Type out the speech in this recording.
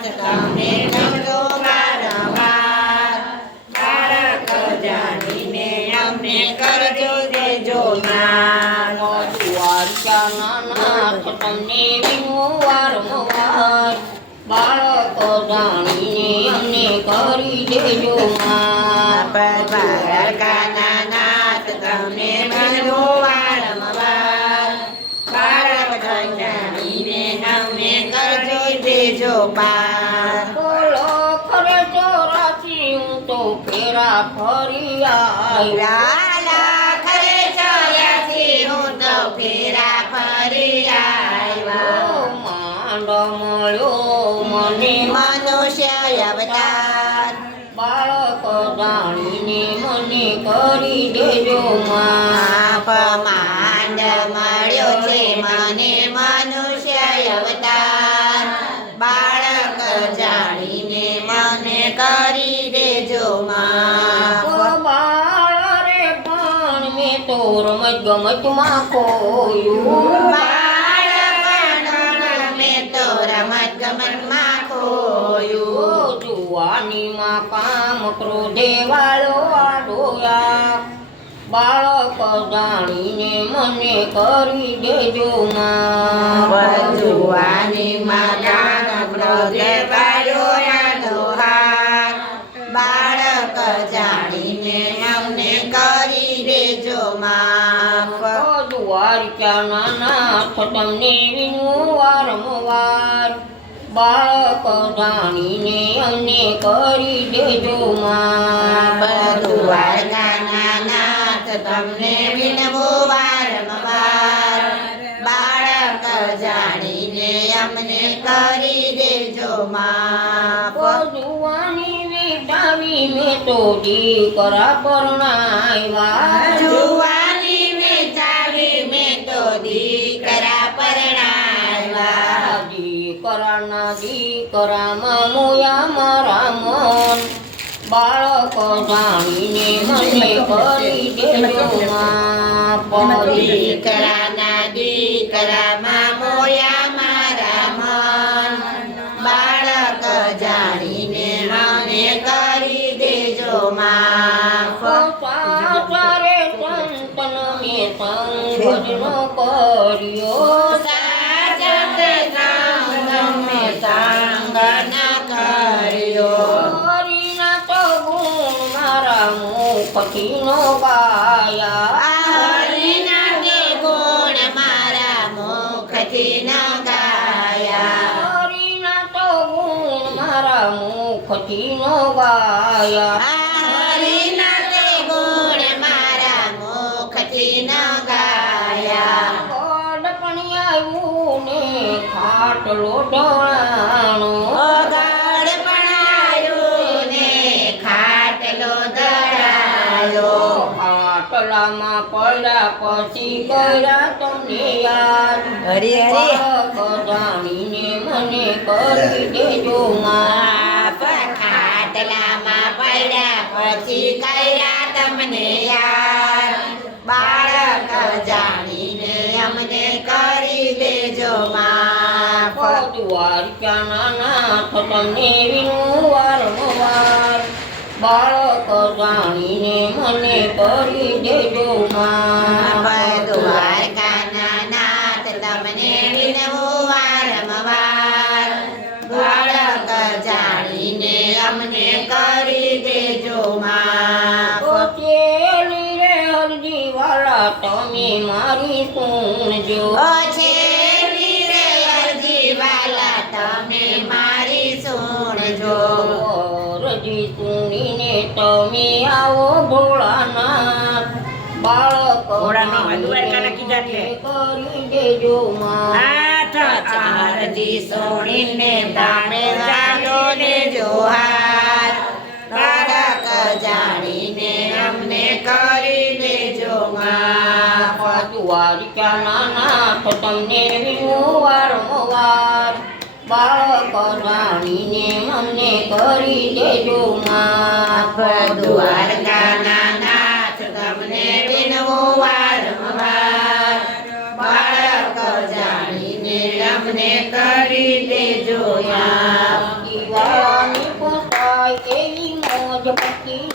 નાથ તમને ગમજો વારંવાર બાળક જાણીને અમને કરજો દેજો માન દ્વારકાના નાથ તમને વિનું વારંવાર બાળક જાણીને અમને કરી દેજો માન દ્વારકાના નાથ તમને ગમજો વારંવાર બાળક જાણીને અમને કરજો દેજો પાર બોલો ખરે ચોરાસી હું તો ફેરા ફરી લાલા ખરે ચોર્યાસી હું તો ફેરા ફરી આવ્યા માંડ મળ્યો મને મનુષ્ય અવતાર બાળક જાણીને મને કરી દેજો માફ માંડ મળ્યો છે મને મનુષ્ય અવતાર બાળક જાણીને મને કરી દેજો માફ બાળ રે પણ મેં તો રમત ગમતમાં ખોયું બાળપણ મેં તો રમત ગમતમાં ખોયું જુવાનીમાં કામ ક્રોધે વાળો આડોયા બાળક જાણીને મને કરી દેજો માં જુવાનીમાં કામ ક્રોધે વાળો આડોયા બાળક જાણીને અમને કરી દેજો માફ દ્વારકાના નાથ તમને વિનું વારંવાર બાળક જાણીને અમને કરી દેજો માં દ્વારકાના નાથ તમને વિનવું વારંવાર બાળક જાણીને અમને કરી દેજો માફ જુવાની વિટાવી મેં તો દીકરા પરણાવ્યા જુવાની વેચાવી મેં તો દીકરા પરણાવ્યા દીકરાના દીકરામાં મોયા મારા મન બાળક જાણીને મને કરી દેજો માં દીકરાના દીકરામાં મોયા મારા મન બાળક જાણીને મને કરી દેજો માફ સારે સંતન મેં સંગનો કર્યો સાજત સંગમે સંગ ન કર્યો હરિના તો ગુણ મારા મુખથી નો ગાયા હરિના કે ગુણ મારા મુખથી ન ગાયા હરિના તો ગુણ મારા મુખથી નો ગાયા હરિના કે ગુણ મારા મુખથી ન ગાયા ગોડપણી આવ્યું ને ખાટલો ઢોળાણો ગાડ પણ આવ્યું ને ખાટલો દળાયો ખાટલામાં પડ્યા પછી કર્યા તમને યાદ હરી બાળક જાણીને મને કરી દેજો માં ખાટલામાં પડ્યા પછી કર્યા તમને યાર બાળક જાણીને અમને કરી દેજો માફ દ્વારકાના નાથ તમને વિનું વારંવાર બાળક જાણીને મને કરી દેજો માં દ્વારકાના નાથ તમને વિનવું વારંવાર બાળક જાણીને અમને કરી દેજો માફ ચેલી રે હરજી વાલા તમે મારી સુણજો છેલી રે અરજી વાલા તમે મારી સુણજો રજી સુણીને તમે આવો ભોળાનાથ બાળક કરી દેજો માં આરતી સોણીને તાણે ગાલો ને જોહાર બાળક જાણીને અમને કરી દેજો માફ દ્વારકાના નાથ તમને વિનું વારંવાર બાળક જાણીને મને કરી દેજો માફ દ્વારકાના નાથ તમને વિનવું વારંવાર બાળક જાણીને અમને કરી દેજો માફ મોજ પતી